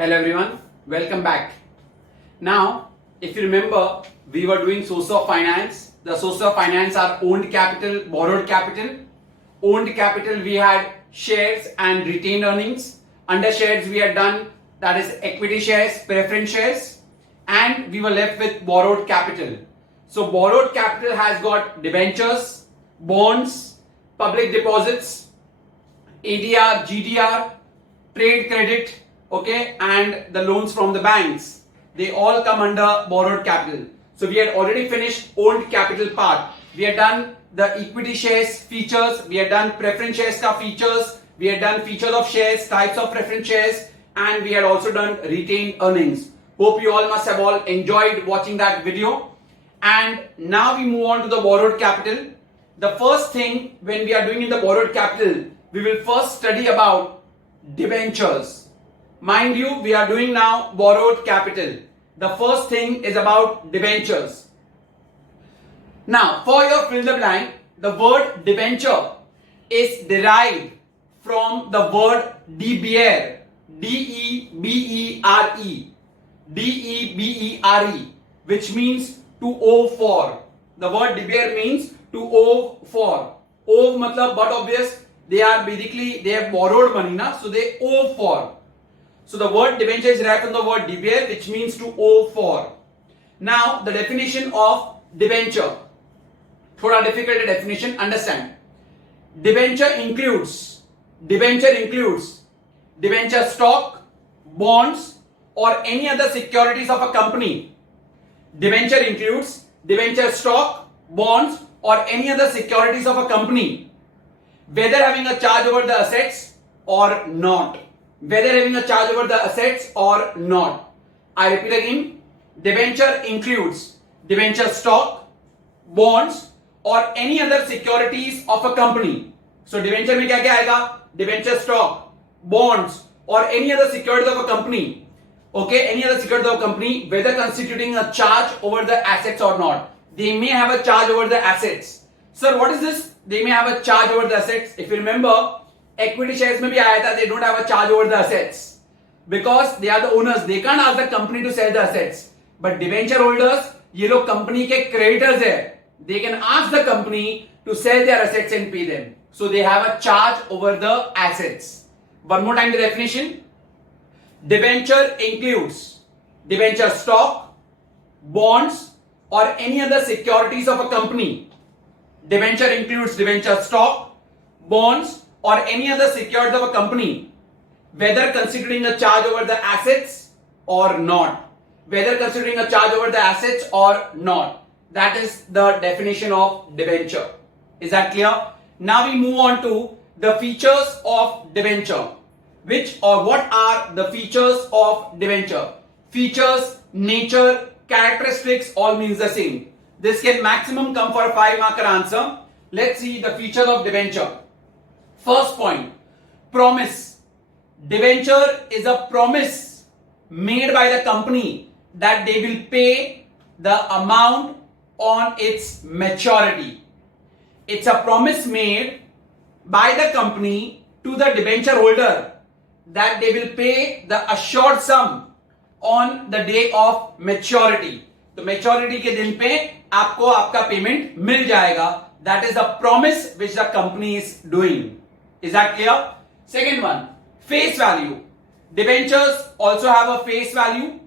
Hello everyone, welcome back. Now, if you remember, we were doing source of finance. The source of finance are owned capital, borrowed capital. Owned capital we had shares and retained earnings. Under shares we had done that is equity shares, preference shares, and we were left with borrowed capital. So borrowed capital has got debentures, bonds, public deposits, ADR, GDR, trade credit, okay, and the loans from the banks. They all come under borrowed capital. So we had already finished owned capital part. We had done the equity shares features, we had done preference shares ka features, we had done features of shares, types of preference shares, and we had also done retained earnings. Hope you all must have all enjoyed watching that video. And now we move on to the borrowed capital. The first thing when we are doing in the borrowed capital, we will first study about debentures. Mind you, we are doing now borrowed capital. The first thing is about debentures. Now, for your fill the blank, the word debenture is derived from the word debere, D-E-B-E-R-E, D-E-B-E-R-E, which means to owe for. The word debere means to owe for. Owe matlab, but obvious, they are basically, they have borrowed money, na? So they owe for. So the word debenture is derived from the word debere, which means to owe for. Now the definition of debenture. Thoda difficult definition, understand. Debenture includes debenture stock, bonds, or any other securities of a company. Debenture includes debenture stock, bonds, or any other securities of a company, whether having a charge over the assets or not. Whether having a charge over the assets or not. I repeat again, debenture includes debenture stock, bonds, or any other securities of a company. So debenture में क्या क्या आएगा? Debenture stock, bonds, or any other securities of a company. Okay, any other securities of a company, whether constituting a charge over the assets or not. They may have a charge over the assets. Sir, what is this? They may have a charge over the assets. If you remember, equity shares में भी आया था, they don't have a charge over the assets because they are the owners. They can't ask the company to sell the assets. But debenture holders, ये लोग company के creditors है. They can ask the company to sell their assets and pay them. So they have a charge over the assets. One more time the definition. Debenture includes debenture stock, bonds, or any other securities of a company. Debenture includes debenture stock, bonds, or any other securities of a company, whether considering a charge over the assets or not. Whether considering a charge over the assets or not. That is the definition of debenture. Is that clear? Now we move on to the features of debenture. Which or what are the features of debenture? Features, nature, characteristics all means the same. This can maximum come for a 5-marker answer. Let's see the features of debenture. First point, promise. Debenture is a promise made by the company that they will pay the amount on its maturity. It's a promise made by the company to the debenture holder that they will pay the assured sum on the day of maturity. तो maturity के दिन पे आपको आपका payment मिल जाएगा. That is the promise which the company is doing. Is that clear? Second one, face value. Debentures also have a face value.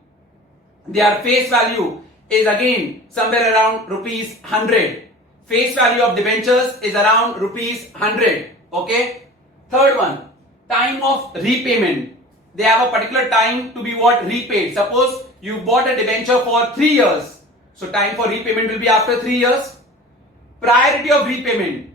Their face value is again somewhere around rupees 100. Face value of debentures is around rupees 100. Okay. Third one, time of repayment. They have a particular time to be what? Repaid. Suppose you bought a debenture for 3 years. So time for repayment will be after 3 years. Priority of repayment.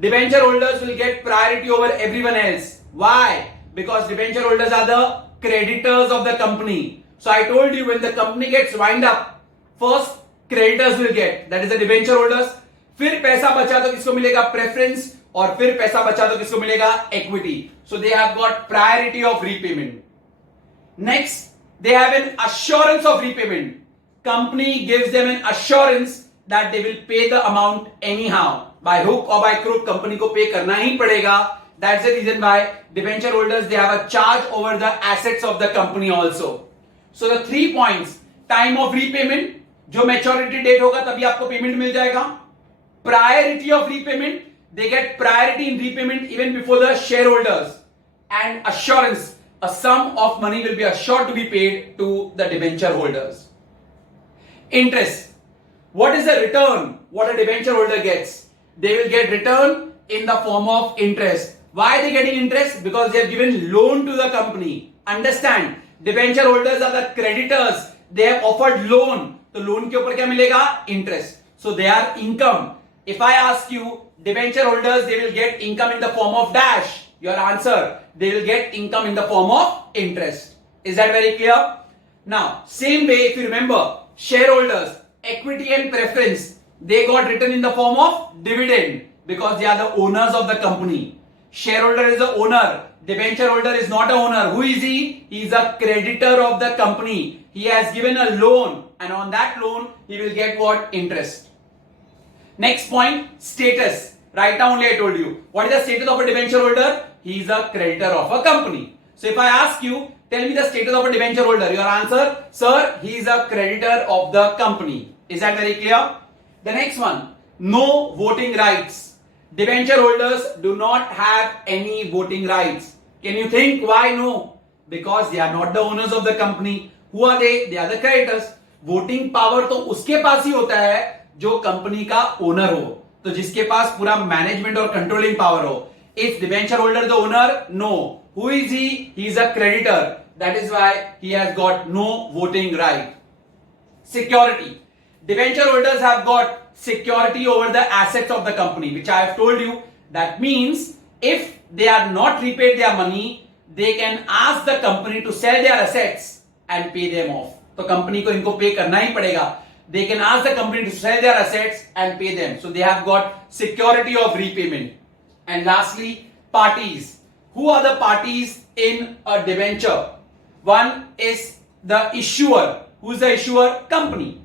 Debenture holders will get priority over everyone else. Why? Because debenture holders are the creditors of the company. So I told you when the company gets wind up, first creditors will get, that is the debenture holders. फिर पैसा बचा तो किसको मिलेगा? Preference. और फिर पैसा बचा तो किसको मिलेगा? Equity. So they have got priority of repayment. Next, they have an assurance of repayment. Company gives them an assurance that they will pay the amount anyhow. By hook or by crook, company को pay करना ही पड़ेगा. That's the reason why debenture holders, they have a charge over the assets of the company also. So the 3 points: time of repayment, जो maturity date होगा तभी आपको payment मिल जाएगा. Priority of repayment, they get priority in repayment even before the shareholders. And assurance, a sum of money will be assured to be paid to the debenture holders. Interest, what is the return what a debenture holder gets? They will get return in the form of interest. Why are they getting interest? Because they have given loan to the company. Understand, debenture holders are the creditors. They have offered loan. तो loan के ऊपर क्या मिलेगा? Interest. So they are income. If I ask you, debenture holders, they will get income in the form of dash. Your answer, they will get income in the form of interest. Is that very clear? Now, same way, if you remember, shareholders, equity and preference, they got written in the form of dividend because they are the owners of the company. Shareholder is the owner. Debenture holder is not a owner. Who is he? He is a creditor of the company. He has given a loan, and on that loan, he will get what? Interest. Next point, status. Right now only I told you. What is the status of a debenture holder? He is a creditor of a company. So if I ask you, tell me the status of a debenture holder. Your answer, sir, he is a creditor of the company. Is that very clear? The next one, no voting rights. Debenture holders do not have any voting rights. Can you think why no? Because they are not the owners of the company. Who are they? They are the creditors. Voting power तो उसके पास ही होता है जो company का owner हो, तो जिसके पास पूरा मैनेजमेंट और कंट्रोलिंग पावर हो. Is debenture holder the owner? No. Who is he? He is a creditor. That is why he has got no voting right. Security. Debenture holders have got security over the assets of the company, which I have told you. That means if they are not repaid their money, they can ask the company to sell their assets and pay them off. तो company को इनको पे करना ही पड़ेगा. They can ask the company to sell their assets and pay them. So they have got security of repayment. And lastly, parties. Who are the parties in a debenture? One is the issuer. Who is the issuer? Company.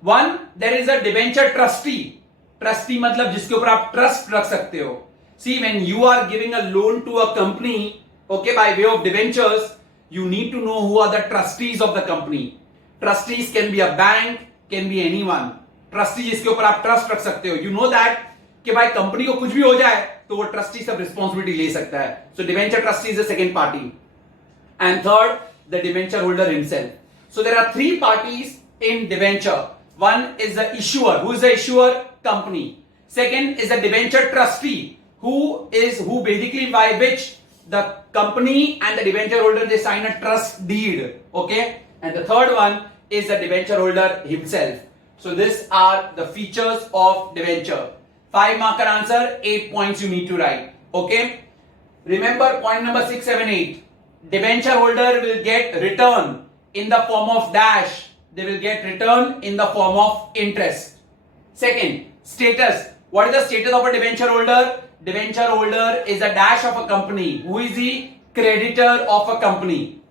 One, there is a debenture trustee. Trustee मतलब जिसके ऊपर आप trust रख सकते हो. See, when you are giving a loan to a company, okay, by way of debentures, you need to know who are the trustees of the company. Trustees can be a bank, can be anyone. Trustee जिसके ऊपर आप trust रख सकते हो. You know that कि भाई company को कुछ भी हो जाए तो वो ट्रस्टी सब रिस्पॉन्सिबिलिटी ले सकता है. So debenture trustee is the second party. And third, the debenture holder himself. So there are three parties in debenture. One is the issuer. Who is the issuer? Company. Second is the debenture trustee, who basically by which the company and the debenture holder, they sign a trust deed. Okay. And the third one is the debenture holder himself. So these are the features of debenture. 5 marker answer, 8 points you need to write. Okay. Remember point number 6, 7, 8. Debenture holder will get return in the form of dash. They will get return in the form of interest. Second, status. What is the status of a debenture holder? Debenture holder is a dash of a company. Who is he? Creditor of a company.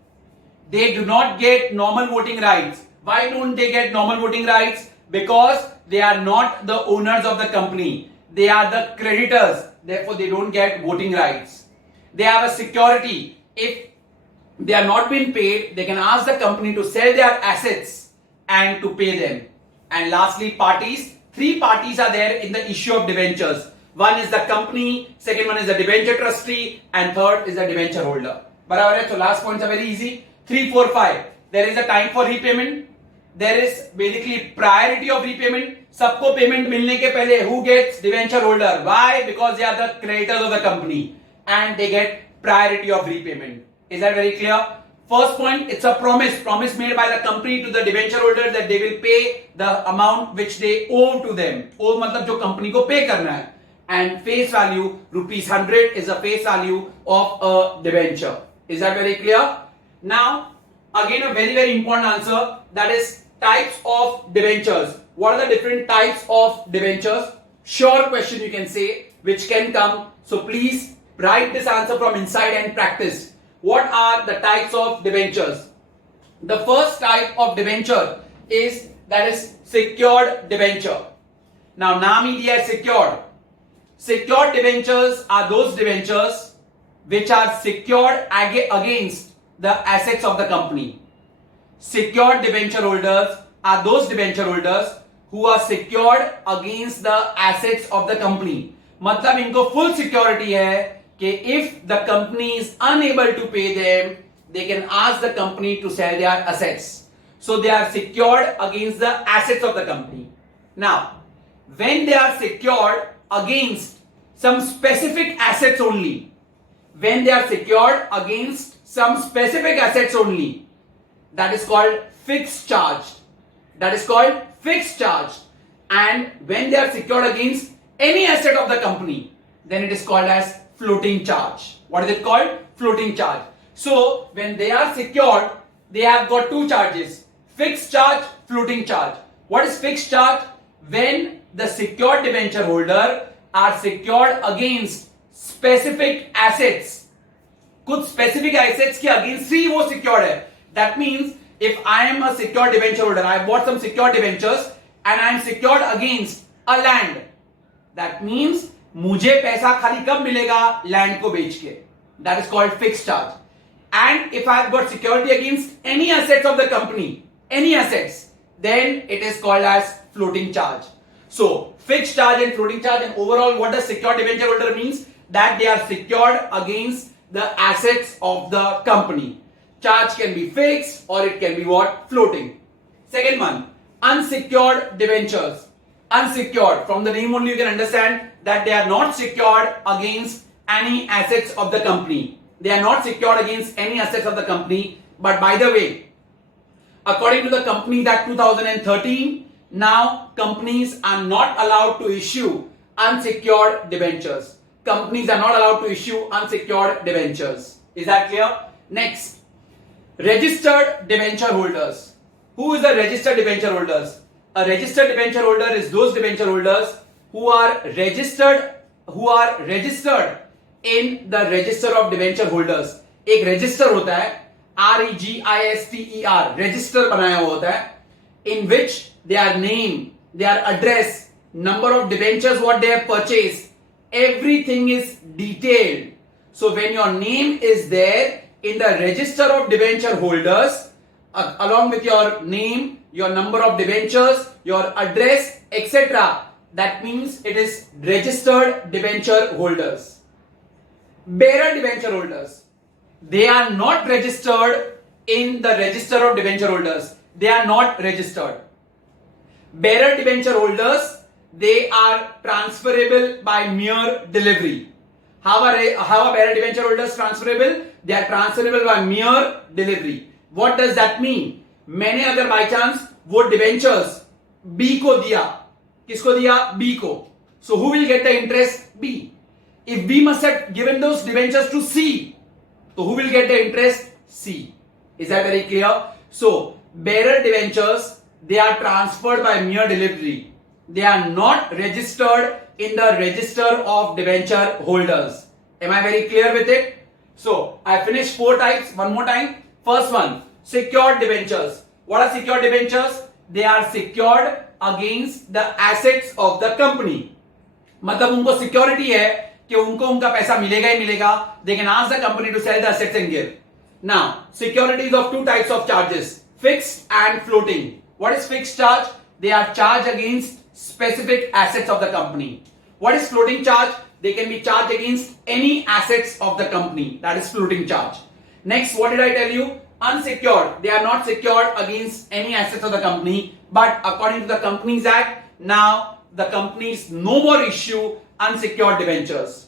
They do not get normal voting rights. Why don't they get normal voting rights? Because they are not the owners of the company. They are the creditors. Therefore, they don't get voting rights. They have a security. If they are not being paid, they can ask the company to sell their assets and to pay them. And lastly, parties. 3 parties are there in the issue of debentures. One is the company, second one is the debenture trustee, and third is the debenture holder. Barabar hai? So last points are very easy. 3, 4, 5. There is a time for repayment. There is basically priority of repayment. सबको payment मिलने के पहले who gets? Debenture holder. Why? Because they are the creditors of the company and they get priority of repayment. Is that very clear? First point, it's a promise made by the company to the debenture holder that they will pay the amount which they owe to them. Owe मतलब जो company को pay करना है. And face value, ₹100 is the face value of a debenture. Is that very clear? Now, again a very, very important answer, that is types of debentures. What are the different types of debentures? Sure question you can say, which can come. So please write this answer from inside and practice. What are the types of debentures? The first type of debenture is secured debenture. Now, naam hi diya hai secured. Secured debentures are those debentures which are secured against the assets of the company. Secured debenture holders are those debenture holders who are secured against the assets of the company. मतलब इनको full security है कि if the company is unable to pay them, they can ask the company to sell their assets. So they are secured against the assets of the company. Now, when they are secured against some specific assets only, when they are secured against some specific assets only, that is called fixed charge. That is called fixed charge. And when they are secured against any asset of the company, then it is called as floating charge. What is it called? Floating charge. So when they are secured, they have got two charges: fixed charge, floating charge. What is fixed charge? When the secured debenture holder are secured against specific assets. कुछ specific assets के against ही वो secured है. That means if I am a secured debenture holder, I bought some secured debentures and I am secured against a land. That means मुझे पैसा खाली कब मिलेगा? Land को बेच के. That is called fixed charge. And if I have got security against any assets of the company, any assets, then it is called as floating charge. So fixed charge and floating charge, and overall what does secured debenture holder means? That they are secured against the assets of the company. Charge can be fixed or it can be what? Floating. Second one, unsecured debentures. Unsecured, from the name only you can understand that they are not secured against any assets of the company. They are not secured against any assets of the company. But by the way, according to the Companies Act 2013, now companies are not allowed to issue unsecured debentures. Companies are not allowed to issue unsecured debentures. Is that clear? Next, registered debenture holders. Who is the registered debenture holders? A registered debenture holder is those debenture holders who are registered in the register of debenture holders. एक register होता है, REGISTER, register बनाया हुआ होता है, in which their name, their address, number of debentures what they have purchased, everything is detailed. So when your name is there in the register of debenture holders, along with your name, your number of debentures, your address, etc., that means it is registered debenture holders. Bearer debenture holders, they are not registered in the register of debenture holders. They are not registered. Bearer debenture holders, they are transferable by mere delivery. How are bearer debenture holders transferable? They are transferable by mere delivery. What does that mean? मैंने अगर by chance वो debentures B को दिया, किसको दिया? B को. So who will get the interest? B. If B must have given those debentures to C, so who will get the interest? C. Is that very clear? So bearer debentures, they are transferred by mere delivery. They are not registered in the register of debenture holders. Am I very clear with it? So I finished 4 types. One more time. First one, secured debentures. What are secured debentures? They are secured against the assets of the company. मतलब उनको security है कि उनको उनका पैसा मिलेगा ही मिलेगा. They can ask the company to sell the assets and give. Now, securities of 2 types of charges, fixed and floating. What is fixed charge? They are charged against specific assets of the company. What is floating charge? They can be charged against any assets of the company. That is floating charge. Next, what did I tell you? Unsecured. They are not secured against any assets of the company. But according to the Companies Act, now the companies no more issue unsecured debentures.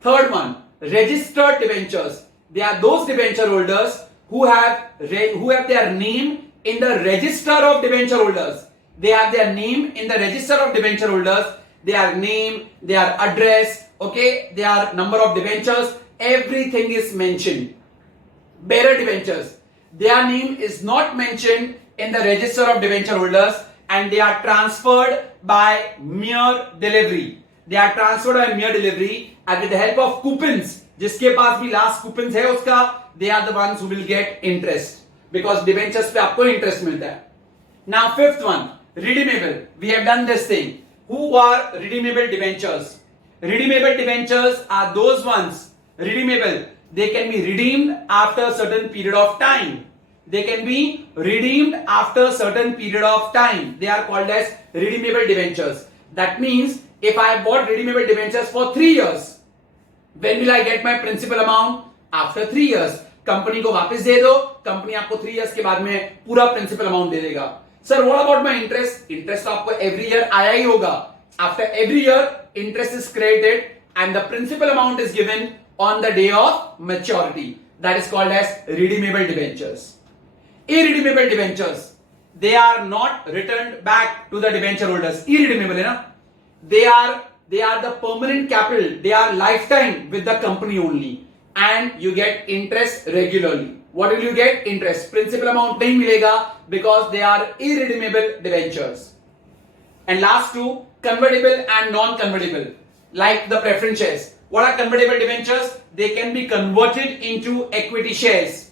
Third one, registered debentures. They are those debenture holders who have their name in the register of debenture holders. They have their name in the register of debenture holders. Their name, their address, okay, their number of debentures, everything is mentioned. Bearer debentures, their name is not mentioned in the register of debenture holders and they are transferred by mere delivery. They are transferred by mere delivery and with the help of coupons. जिसके पास भी last coupons है उसका, they are the ones who will get interest because debentures पे आपको interest मिलता है. Now fifth one, redeemable. We have done this thing. Who are redeemable debentures? Redeemable debentures are those ones, redeemable, they can be redeemed after a certain period of time. They can be redeemed after a certain period of time. They are called as redeemable debentures. That means if I bought redeemable debentures for 3 years, when will I get my principal amount? After 3 years. Company को वापस दे दो, company आपको 3 years के बाद में पूरा principal amount दे देगा. Sir what about my interest? Interest आपको एवरी ईयर आया ही होगा. After every year interest is credited and the principal amount is given on the day of maturity. That is called as redeemable debentures. Irredeemable debentures, they are not returned back to the debenture holders. Irredeemable है ना? They are the permanent capital. They are lifetime with the company only, and you get interest regularly. What will you get? Interest. Principal amount नहीं मिलेगा because they are irredeemable debentures. And last two, convertible and non-convertible, like the preference shares. What are convertible debentures? They can be converted into equity shares.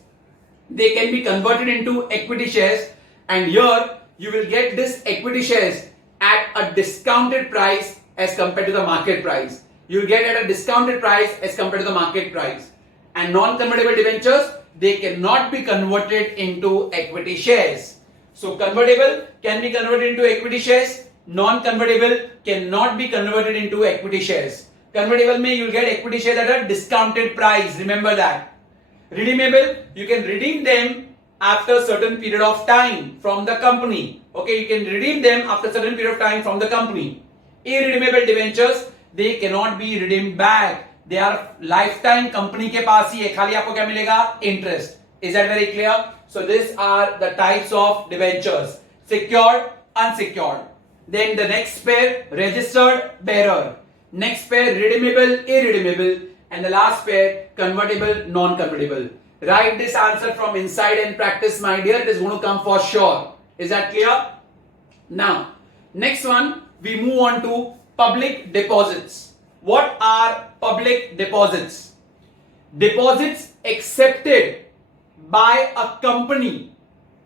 They can be converted into equity shares, and here you will get this equity shares at a discounted price as compared to the market price. You will get at a discounted price as compared to the market price. And non-convertible debentures, they cannot be converted into equity shares. So convertible can be converted into equity shares. Non-convertible cannot be converted into equity shares. Convertible mein you will get equity shares at a discounted price. Remember that. Redeemable, you can redeem them after a certain period of time from the company. Okay, you can redeem them after a certain period of time from the company. Irredeemable debentures, they cannot be redeemed back. They are lifetime company के पास ही है. खाली आपको क्या मिलेगा? Interest. Is that very clear? So these are the types of debentures: secured, unsecured. Then the next pair, registered bearer. Next pair, redeemable, irredeemable. And the last pair, convertible, non-convertible. Write this answer from inside and practice, my dear. It is going to come for sure. Is that clear? Now, next one, we move on to public deposits. What are public deposits? Deposits accepted by a company,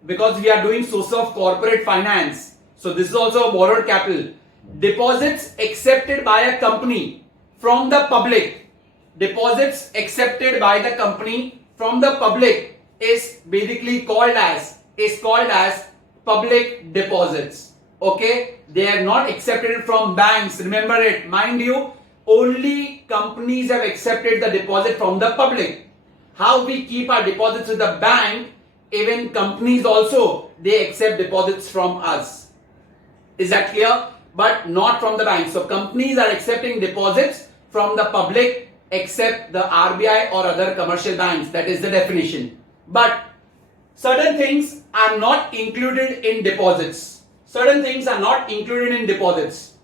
because we are doing source of corporate finance. So this is also a borrowed capital. Deposits accepted by a company from the public. Deposits accepted by the company from the public is basically called as public deposits. Okay, they are not accepted from banks. Remember it. Mind you, only companies have accepted the deposit from the public. How we keep our deposits with the bank, even companies also, they accept deposits from us. Is that clear? But not from the bank. So companies are accepting deposits from the public except the RBI or other commercial banks. That is the definition. But certain things are not included in deposits. Certain things are not included in deposits.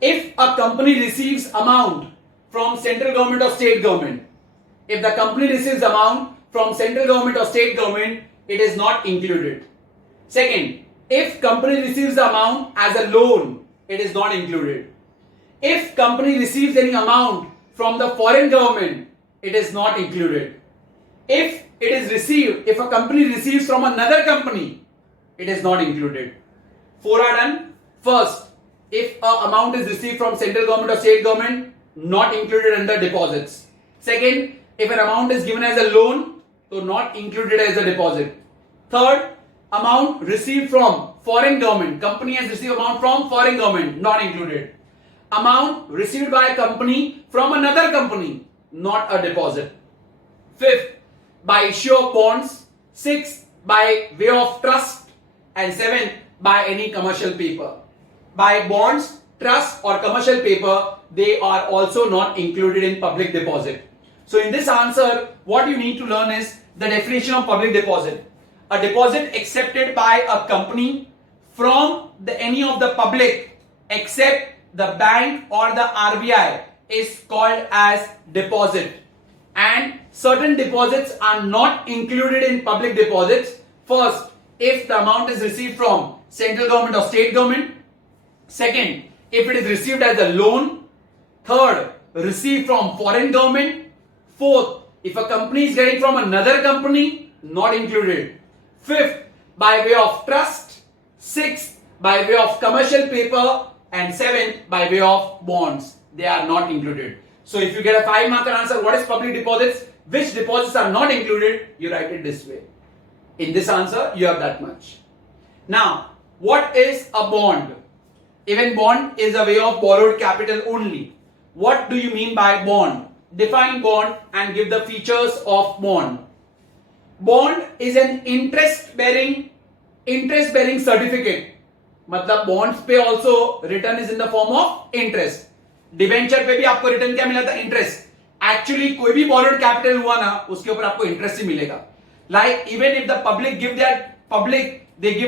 If a company receives amount from central government or state government, if the company receives amount from central government or state government, it is not included. Second, if company receives the amount as a loan, it is not included. If company receives any amount from the foreign government, it is not included. If a company receives from another company, it is not included. 4 are done. First, if an amount is received from central government or state government, not included under deposits. Second, if an amount is given as a loan, so not included as a deposit. Third, amount received from foreign government. Company has received amount from foreign government, not included. Amount received by a company from another company, not a deposit. Fifth, by issue of bonds. Sixth, by way of trust. And seventh, by any commercial paper. By bonds, trust or commercial paper, they are also not included in public deposit. So in this answer, what you need to learn is the definition of public deposit. A deposit accepted by a company from any of the public except the bank or the RBI is called as deposit. And certain deposits are not included in public deposits. First, if the amount is received from central government or state government. Second, if it is received as a loan. Third, received from foreign government. Fourth, if a company is getting from another company, not included. Fifth, by way of trust. Sixth, by way of commercial paper. And seventh, by way of bonds. They are not included. So if you get a 5-marker answer, what is public deposits? Which deposits are not included? You write it this way. In this answer, you have that much. Now, what is a bond? Even bond is a way of borrowed capital only. What do you mean by bond? Define bond and give the features of bond. Bond is an interest bearing certificate. मतलब bonds पे also return is in the form of interest. Debenture पे भी आपको return क्या मिला था? Interest. Actually कोई भी borrowed कैपिटल हुआ ना, उसके ऊपर आपको इंटरेस्ट ही मिलेगा. Like even if the public give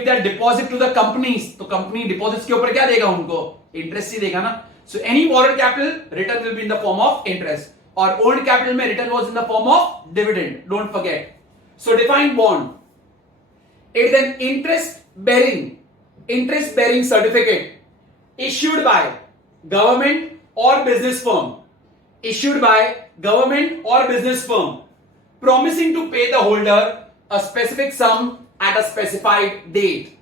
their deposit to the companies, तो कंपनी डिपॉजिट्स के ऊपर क्या देगा? उनको इंटरेस्ट ही देगा ना. So any borrowed capital return will be in the form of interest, और ओन्ड कैपिटल में return was in the form of dividend. Don't forget. So define bond. It is an interest bearing certificate issued by government or business firm, promising to pay the holder a specific sum at a specified date.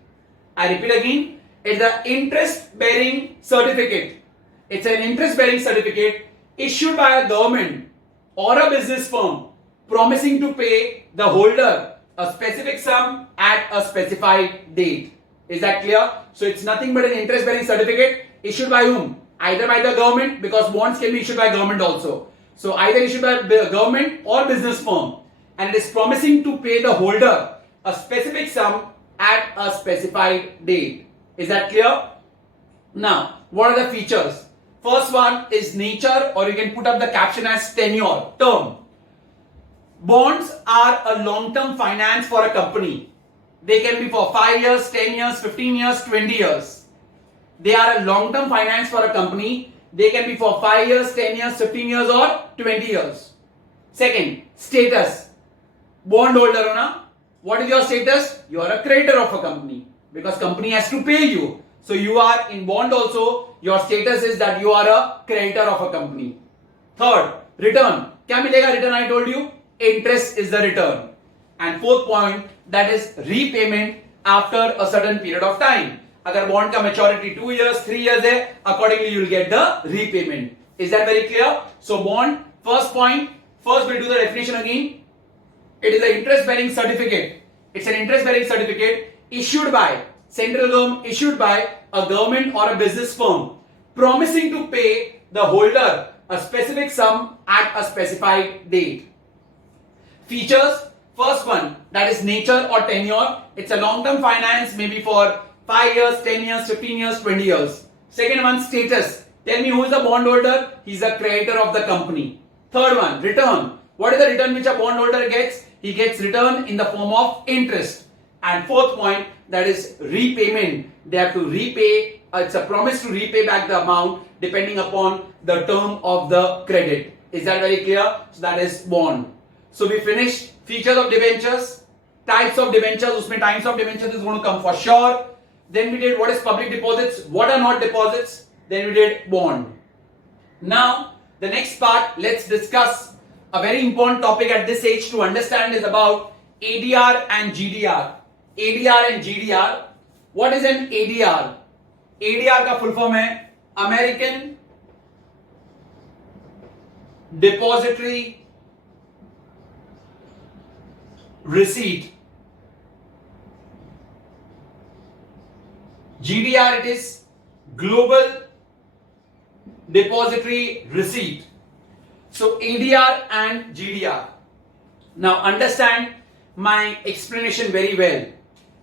I repeat again, it's an interest bearing certificate. It's an interest bearing certificate issued by a government or a business firm promising to pay the holder a specific sum at a specified date. Is that clear? So it's nothing but an interest bearing certificate issued by whom? Either by the government, because bonds can be issued by government also. So either issued by government or business firm, and it is promising to pay the holder a specific sum at a specified date. Is that clear? Now, what are the features? First one is nature, or you can put up the caption as tenure, term. Bonds are a long-term finance for a company. They can be for 5 years, 10 years, 15 years, 20 years. They are a long-term finance for a company. They can be for 5 years, 10 years, 15 years or 20 years. Second, status. Bondholder ho na? What is your status? You are a creditor of a company, because company has to pay you. So you are in bond also. Your status is that you are a creditor of a company. Third, return. Kya milega return? I told you, interest is the return. And fourth point, that is repayment after a certain period of time. अगर bond का maturity 2 years, 3 years है, accordingly you will get the repayment. Is that very clear? So bond, first point, first we'll do the definition again. It is an interest bearing certificate. It's an interest bearing certificate issued by central government, issued by a government or a business firm, promising to pay the holder a specific sum at a specified date. Features. First one, that is nature or tenure. It's a long-term finance, maybe for 5 years, 10 years, 15 years, 20 years. Second one, status. Tell me who is the bondholder? He's a creditor of the company. Third one, return. What is the return which a bondholder gets? He gets return in the form of interest. And fourth point, that is repayment. They have to repay. It's a promise to repay back the amount depending upon the term of the credit. Is that very clear? So that is bond. So we finished features of debentures, types of debentures. Usme types of debentures is going to come for sure. Then we did what is public deposits, what are not deposits. Then we did bond. Now the next part, let's discuss a very important topic at this age to understand is about ADR and GDR. ADR and GDR. What is an ADR? ADR का full form है American Depository Receipt. GDR, it is Global Depository Receipt. So ADR and GDR. Now understand my explanation very well.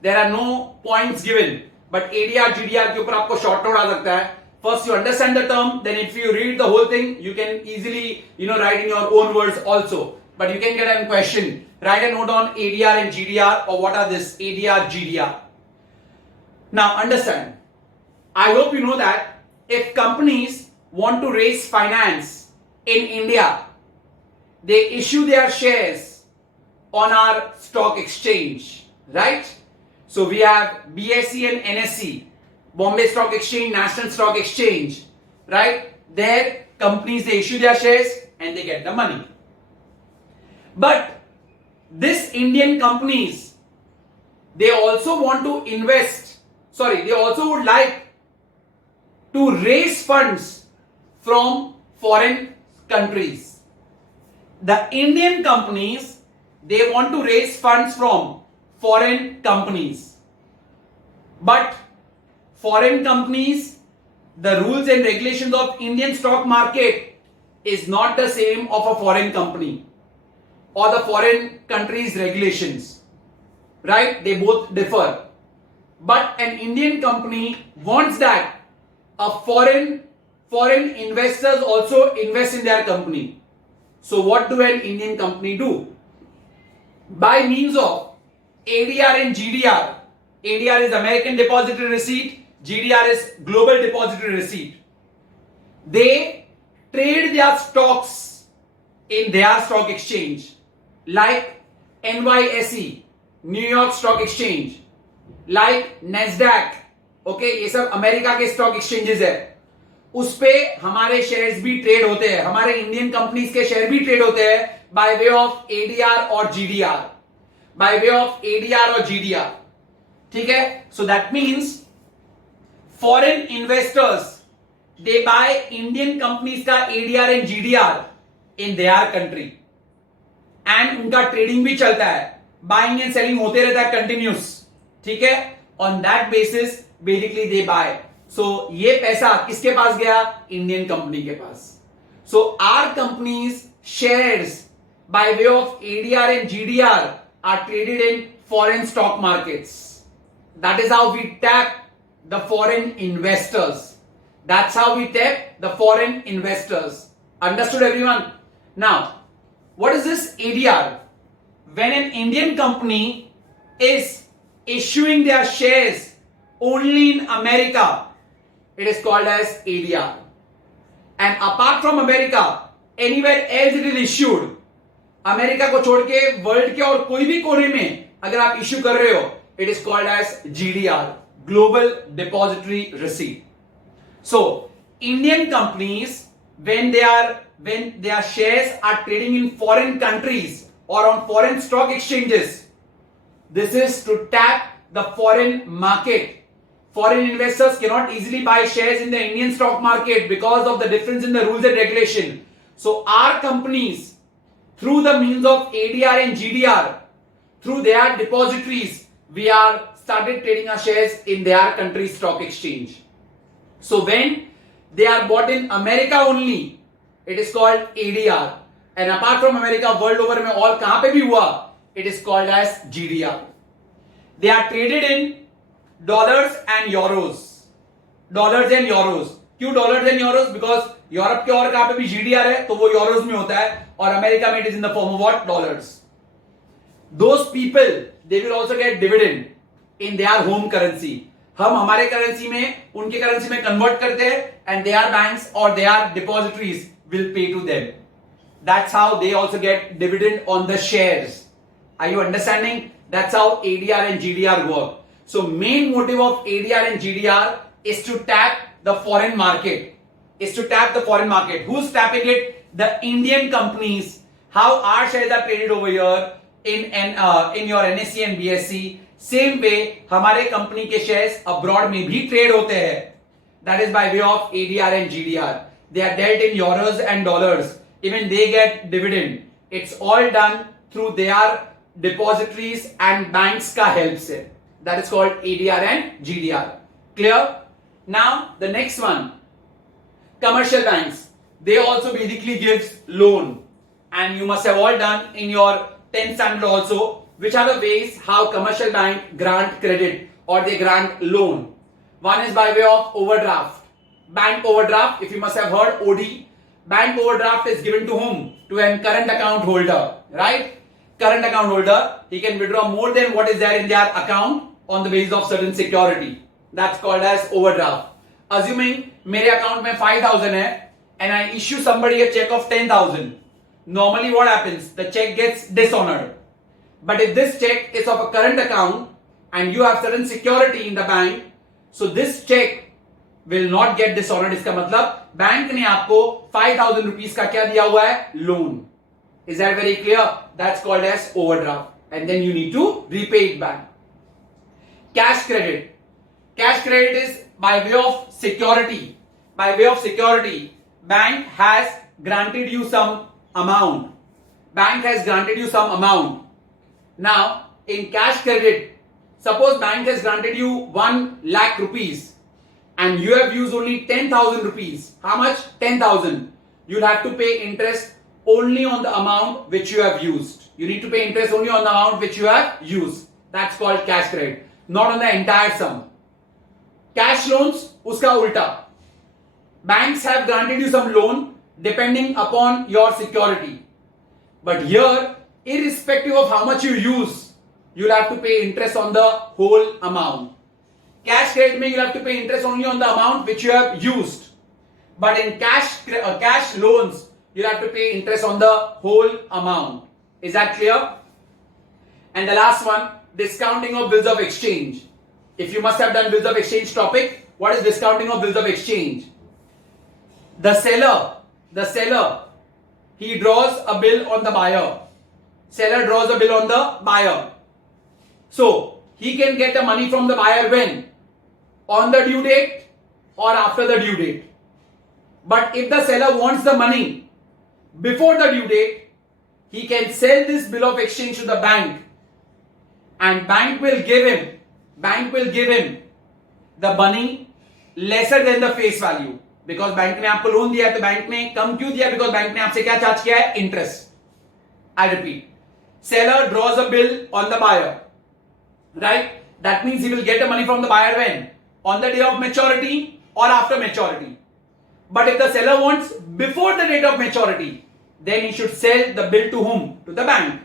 There are no points given, but ADR, GDR के ऊपर आपको short note आ सकता है. First you understand the term, then if you read the whole thing, you can easily, write in your own words also. But you can get a question. Write a note on ADR and GDR, or what are this ADR, GDR. Now understand. I hope you know that if companies want to raise finance in India, they issue their shares on our stock exchange, right? So we have BSE and NSE, Bombay Stock Exchange, National Stock Exchange, right? There companies, they issue their shares and they get the money. But this Indian companies, they also want to invest, they also would like to raise funds from foreign countries. The Indian companies, they want to raise funds from foreign companies. But foreign companies, the rules and regulations of Indian stock market is not the same of a foreign company or the foreign country's regulations, right? They both differ. But an Indian company wants that a foreign investors also invest in their company. So what do an Indian company do? By means of ADR and GDR. ADR is American Depository Receipt, GDR is Global Depository Receipt. They trade their stocks in their stock exchange, like NYSE, New York Stock Exchange, like NASDAQ. Okay, ये सब America के stock exchanges है. उस पे हमारे shares भी trade होते हैं, हमारे इंडियन कंपनीज के शेयर भी ट्रेड होते हैं बाय वे ऑफ एडीआर और GDR, by way of ADR और जीडीआर. ठीक है. So that means foreign investors they buy Indian companies का ADR and GDR in their country and उनका ट्रेडिंग भी चलता है, बाइंग एंड सेलिंग होते रहता है कंटिन्यूस. ठीक है. On that basis basically they buy. So ये पैसा किसके पास गया? इंडियन कंपनी के पास. So our companies shares by way of ADR and GDR are traded in foreign stock markets. That is how we tap the foreign investors. That's how we tap the foreign investors. Understood everyone? Now, what is this ADR? When an Indian company is issuing their shares only in America, it is called as ADR. And apart from America, anywhere else it is issued. America को छोड़ के world के और कोई भी कोने में अगर आप इश्यू कर रहे हो, it is called as GDR, Global Depository Receipt. So, Indian companies, when their shares are trading in foreign countries or on foreign stock exchanges, this is to tap the foreign market. Foreign investors cannot easily buy shares in the Indian stock market because of the difference in the rules and regulation. So, our companies, through the means of ADR and GDR, through their depositories, we are started trading our shares in their country's stock exchange. So when they are bought in America only, it is called ADR. And apart from America, world over में और कहां पे भी हुआ, it is called as GDR. They are traded in dollars and euros. Dollars and euros. क्यों dollars and euros? Because Europe के और कहां पे भी GDR है, तो वो euros में होता है, और अमेरिका में it is in the form of what? Dollars. Those people, they will also get dividend in their home currency. हम हमारे करेंसी में उनके करेंसी में कन्वर्ट करते हैं एंड देयर बैंक्स और their depositories will pay to them. That's how they also get dividend on the shares. Are you understanding? That's how ADR and GDR work. So main motive of ADR and GDR is to tap the foreign market. Is to tap the foreign market. Who's tapping it? The Indian companies. How our shares are traded over here in your NSE and BSE. Same way हमारे company के shares abroad में भी trade होते हैं. That is by way of ADR and GDR. They are dealt in euros and dollars. Even they get dividend. It's all done through their depositories and banks का help से. That is called ADR and GDR. Clear? Now the next one, commercial banks. They also basically gives loan, and you must have all done in your 10th standard also. Which are the ways how commercial bank grant credit or they grant loan? One is by way of overdraft. Bank overdraft, if you must have heard OD. Bank overdraft is given to whom? To a current account holder, right? Current account holder, he can withdraw more than what is there in their account on the basis of certain security. That's called as overdraft. Assuming मेरे account में 5,000 है and I issue somebody a check of 10,000. Normally what happens? The check gets dishonored. But if this check is of a current account and you have certain security in the bank, so this check will not get dishonored. इसका मतलब bank ने आपको 5,000 rupees का क्या दिया हुआ है? Loan. Is that very clear? That's called as overdraft. And then you need to repay it back. Cash credit. Cash credit is by way of security. By way of security, bank has granted you some amount. Bank has granted you some amount. Now, in cash credit, suppose bank has granted you 1 lakh rupees and you have used only 10,000 rupees. How much? 10,000. You'll have to pay interest only on the amount which you have used. You need to pay interest only on the amount which you have used. That's called cash credit, not on the entire sum. Cash loans, uska ulta. Banks have granted you some loan depending upon your security. But here, irrespective of how much you use, you'll have to pay interest on the whole amount. Cash credit means you'll have to pay interest only on the amount which you have used. But in cash loans, you'll have to pay interest on the whole amount. Is that clear? And the last one, discounting of bills of exchange. If you must have done bills of exchange topic, what is discounting of bills of exchange? The seller, he draws a bill on the buyer. Seller draws a bill on the buyer. So, he can get the money from the buyer when? On the due date or after the due date. But if the seller wants the money before the due date, he can sell this bill of exchange to the bank and bank will give him the money lesser than the face value. Because bank ने आपको loan दिया है तो bank ने कम क्यों दिया? Because bank ने आपसे क्या चार्ज किया है? Interest. I repeat. Seller draws a bill on the buyer. Right? That means he will get the money from the buyer when? On the day of maturity or after maturity. But if the seller wants before the date of maturity, then he should sell the bill to whom? To the bank.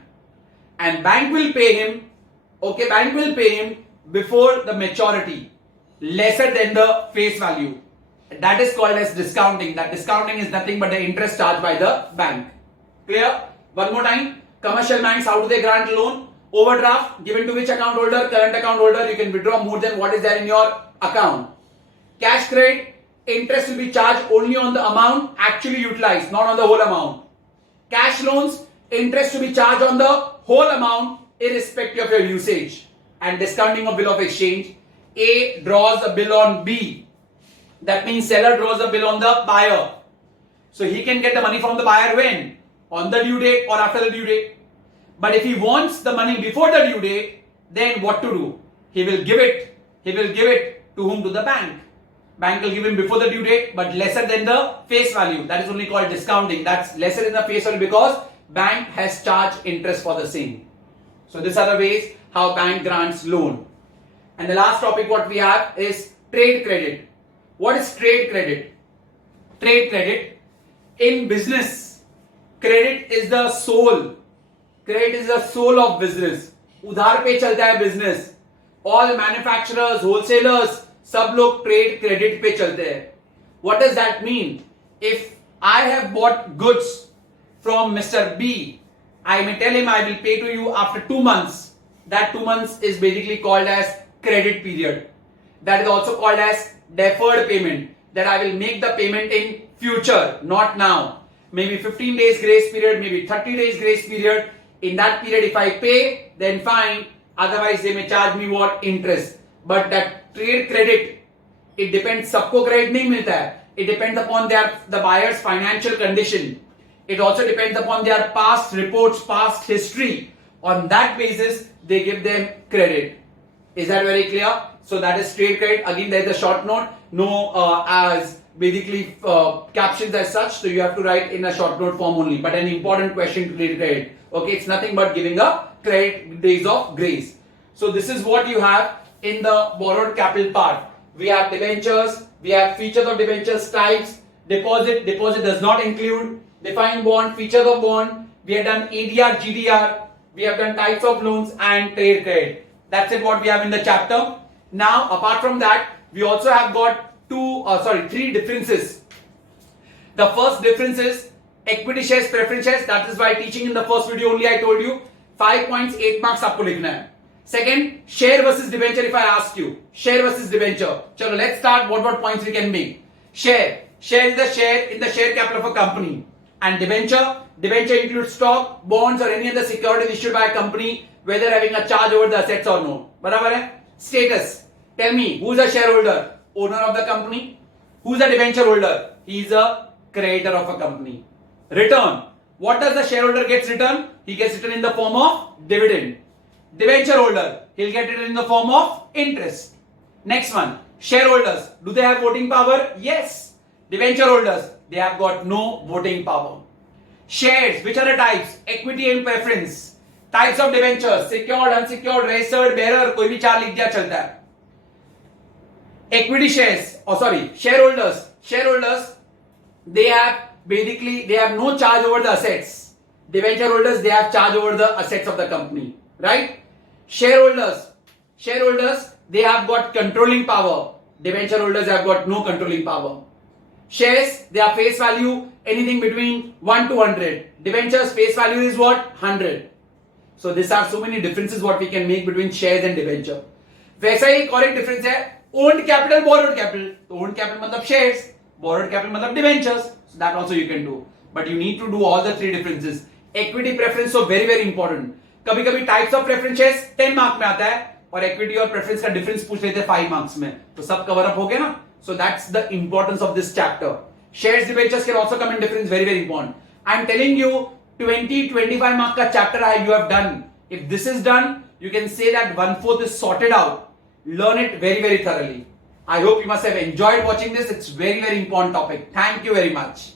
And bank will pay him, bank will pay him before the maturity, lesser than the face value. That is called as discounting. That discounting is nothing but the interest charged by the bank. Clear? One more time. Commercial banks, how do they grant loan? Overdraft given to which account holder? Current account holder. You can withdraw more than what is there in your account. Cash credit, interest will be charged only on the amount actually utilized, not on the whole amount. Cash loans, interest to be charged on the whole amount irrespective of your usage. And discounting of bill of exchange, A draws a bill on B. That means seller draws a bill on the buyer. So he can get the money from the buyer when? On the due date or after the due date. But if he wants the money before the due date, then what to do? He will give it to whom? To the bank. Bank will give him before the due date but lesser than the face value. That is only called discounting. That's lesser than the face value because bank has charged interest for the same. So these are the ways how bank grants loan. And the last topic what we have is trade credit. What is trade credit? Trade credit. In business, credit is the soul. Credit is the soul of business. उधार पे चलता है business. All manufacturers, wholesalers, सब लोग trade credit पे चलते हैं. What does that mean? If I have bought goods from Mr. B, I may tell him I will pay to you after 2 months. That 2 months is basically called as credit period. That is also called as deferred payment. That I will make the payment in future, not now. Maybe 15 days grace period, maybe 30 days grace period. In that period, if I pay, then fine. Otherwise, they may charge me what? Interest. But that trade credit, it depends. सबको credit नहीं मिलता है. It depends upon the buyer's financial condition. It also depends upon their past reports, past history. On that basis, they give them credit. Is that very clear? So that is trade credit. Again, there is a short note. No as basically captions as such. So you have to write in a short note form only. But an important question to trade credit. Okay, it's nothing but giving a credit days of grace. So this is what you have in the borrowed capital part. We have debentures. We have features of debentures, types, deposit. Deposit does not include. Define bond, features of bond. We have done ADR, GDR. We have done types of loans and trade credit. That's it what we have in the chapter. Now, apart from that, we also have got three differences. The first difference is equity shares, preference shares. That is why teaching in the first video only I told you 5 points, 8 marks आपको लिखना है. Second, share versus debenture. If I ask you, share versus debenture. Chalo, let's start. What points we can make? Share. Share is the share in the share capital of a company. And debenture. Debenture includes stock, bonds, or any other securities issued by a company, whether having a charge over the assets or no. बराबर है? Status. Tell me, who is a shareholder? Owner of the company. Who is a debenture holder? He is a creditor of a company. Return. What does the shareholder gets return? He gets return in the form of dividend. Debenture holder, he'll get it in the form of interest. Next one, shareholders. Do they have voting power? Yes. Debenture holders, they have got no voting power. Shares, which are the types? Equity and preference. Types of debentures, secured, unsecured, registered, bearer, कोई भी चार लिख दिया चलता है. Equity shares, shareholders, they have no charge over the assets. Debenture holders, they have charge over the assets of the company, right? Shareholders, they have got controlling power. Debenture holders have got no controlling power. Shares, they are face value anything between 1 to 100. Debentures face value is what? 100. So these are so many differences what we can make between shares and debenture. वैसा ही एक और एक difference है owned capital, borrowed capital. तो owned capital मतलब shares, borrowed capital मतलब debentures. So that also you can do. But you need to do all the three differences. Equity preference so very very important. कभी कभी types of preferences 10 mark में आता है और equity और preference का difference पूछ लेते हैं 5 मार्क्स में. तो सब कवर अप हो गया ना? So that's the importance of this chapter. Shares, debentures can also come in difference, very very important. I am telling you 20-25 mark का chapter you have done. If this is done, you can say that 1/4 is sorted out. Learn it very very thoroughly. I hope you must have enjoyed watching this. It's very very important topic. Thank you very much.